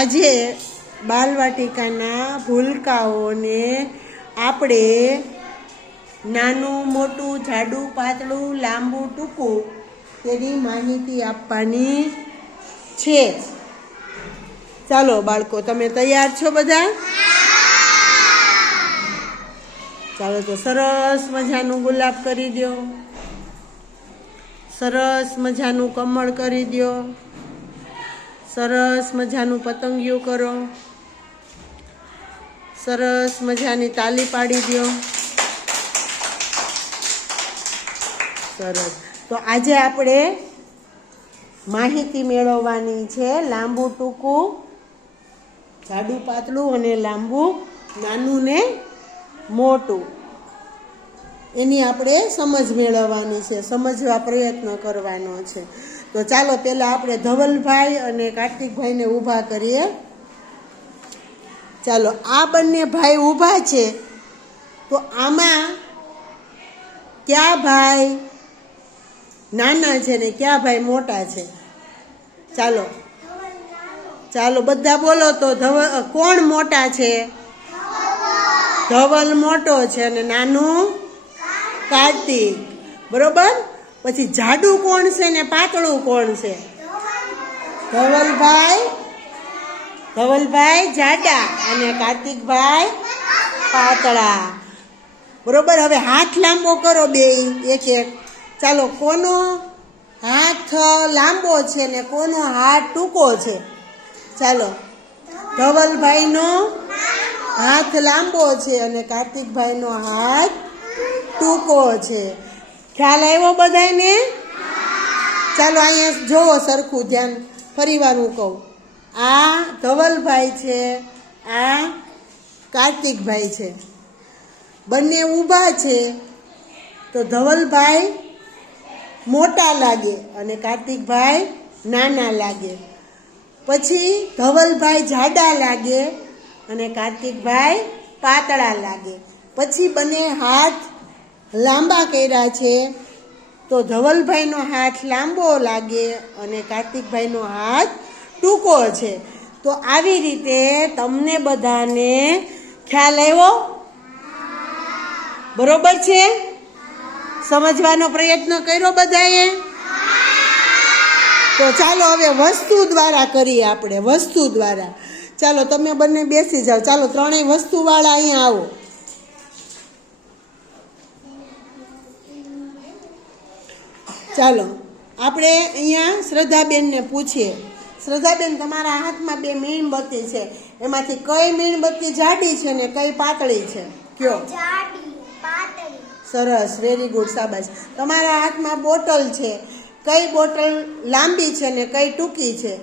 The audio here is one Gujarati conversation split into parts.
આજે બાલવાટિકાના ભૂલકાઓને આપણે નાનું મોટું જાડું પાતળું લાંબુ ટૂંકું તેની માહિતી આપવાની છે. ચાલો બાળકો, તમે તૈયાર છો બધા? ચાલો તો સરસ મજાનું ગુલાબ કરી દો. સરસ મજાનું કમળ કરી દો. સરસ મજાનું પતંગિયું કરો. સરસ મજાની તાલી પાડી દો. સરસ. તો આજે આપણે માહિતી મેળવવાની છે લાંબુ ટૂંકું, જાડું પાતળું અને લાંબુ નાનું ને મોટું. એની આપણે સમજ મેળવવાની છે, સમજવા પ્રયત્ન કરવાનો છે. તો ચાલો પહેલાં આપણે ધવલભાઈ અને કાર્તિકભાઈને ઊભા કરીએ. ચાલો, આ બંને ભાઈ ઊભા છે. તો આમાં કયા ભાઈ નાના છે ને કયા ભાઈ મોટા છે? ચાલો. ચાલો, બધા બોલો તો ધવલ કોણ મોટા છે? ધવલ મોટો છે અને નાનું કાર્તિક. બરોબર? પછી જાડું કોણ છે ને પાતળું કોણ છે? ધવલભાઈ? ધવલભાઈ જાડા અને કાર્તિકભાઈ પાતળા. બરોબર? હવે હાથ લાંબો કરો બે, એક એક. ચાલો, કોનો હાથ લાંબો છે ને કોનો હાથ ટૂંકો છે? ચાલો. ધવલભાઈનો હાથ લાંબો છે અને કાર્તિકભાઈનો હાથ ટૂંકો છે. ખ્યાલ આવ્યો બધાને ચાલો અહીંયા જોવો સરખું ધ્યાન. ફરીવાર હું કહું. આ ધવલભાઈ છે, આ કાર્તિકભાઈ છે. બંને ઊભા છે. તો ધવલભાઈ મોટા લાગે અને કાર્તિકભાઈ નાના લાગે. પછી ધવલભાઈ જાડા લાગે અને કાર્તિકભાઈ પાતળા લાગે. પછી બંને હાથ લાંબા કર્યા છે, તો ધવલભાઈનો હાથ લાંબો લાગે અને કાર્તિકભાઈનો હાથ ટૂંકો છે. તો આવી રીતે તમને બધાને ખ્યાલ આવ્યો? બરોબર છે? સમજવાનો પ્રયત્ન કર્યો બધાએ? તો ચાલો હવે વસ્તુ દ્વારા કરીએ આપણે, વસ્તુ દ્વારા. ચાલો તમે બંને બેસી જાઓ. ચાલો ત્રણેય વસ્તુવાળા અહીંયા આવો. ચાલો આપણે અહીંયા શ્રદ્ધાબેનને પૂછીએ. શ્રદ્ધાબેન તમારા હાથમાં બે મીણબત્તી છે. એમાંથી કઈ મીણબત્તી જાડી છે ને કઈ પાતળી છે? કયો? સરસ વેરી ગુડ સાબાસ તમારા હાથમાં બોટલ છે. કઈ બોટલ લાંબી છે ને કઈ ટૂંકી છે?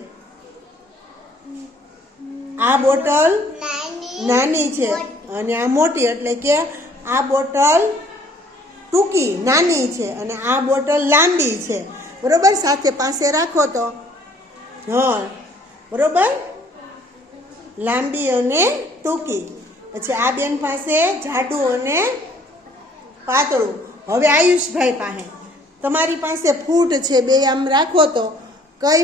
આ બોટલ નાની નાની છે અને આ મોટી એટલે કે આ બોટલ ટૂંકી નાની છે અને આ બોટલ લાંબી છે. બરોબર? સાથે પાસે રાખો તો. હા. બરોબર? લાંબી અને ટૂંકી. પછી આ બેન પાસે જાડું અને પાતળું. હવે આયુષભાઈ પાસે. તમારી પાસે ફૂટ છે બે આમ રાખો તો. કઈ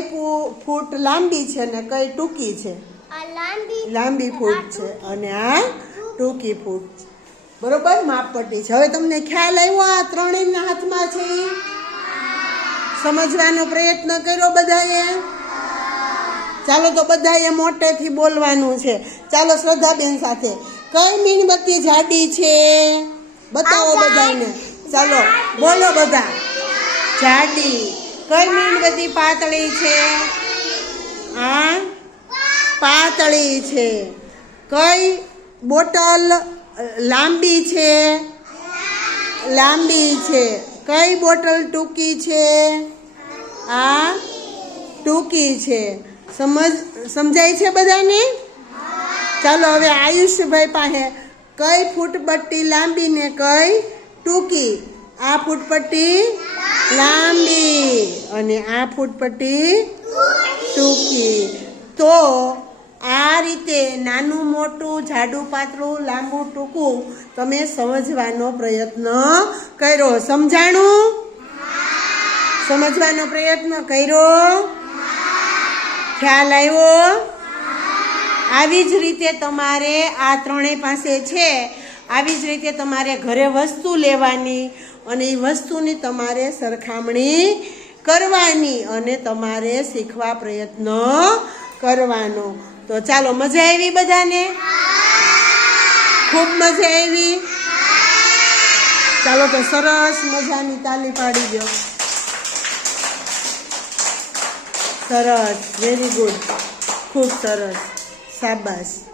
ફૂટ લાંબી છે ને કઈ ટૂંકી છે? આ લાંબી લાંબી ફૂટ છે અને આ ટૂંકી ફૂટ છે. બરોબર? માપ માપપટ્ટી છે. હવે તમને ખ્યાલ આવ્યો આ ત્રણેયના હાથમાં છે. સમજવાનો પ્રયત્ન કર્યો બધાએ? ચાલો તો બધાએ મોટેથી બોલવાનું છે. ચાલો શ્રદ્ધાબેન સાથે. કઈ મીણબત્તી જાડી છે? બતાવો બધાને. ચાલો બોલો બધા. જાડી. કઈ મીણબત્તી પાતળી છે? આ? પાતળી છે. કઈ બોટલ? લાંબી છે? લાંબી છે. કઈ બોટલ ટૂંકી છે? આ ટૂંકી છે. સમજ, સમજાય છે બધાને? ચાલો હવે આયુષભાઈ પાસે કઈ ફૂટપટ્ટી લાંબી ને કઈ ટૂંકી? આ ફૂટપટ્ટી લાંબી અને આ ફૂટપટ્ટી ટૂંકી. તો રીતે નાનું, મોટું, જાડું, પાતળું, લાંબુ, ટૂંકું તમે સમજવાનો પ્રયત્ન કર્યો. સમજાણું? સમજવાનો પ્રયત્ન કર્યો? ખ્યાલ આવ્યો? આવી જ રીતે તમારે આ ત્રણેય પાસે છે. આવી જ રીતે તમારે ઘરે વસ્તુ લેવાની અને એ વસ્તુની તમારે સરખામણી કરવાની અને તમારે શીખવા પ્રયત્ન કરવાનો. તો ચાલો મજા આવી બધાને? ખૂબ મજા આવી. ચાલો તો સરસ મજાની તાલી પાડી દો. સરસ વેરી ગુડ ખૂબ સરસ. શાબાશ.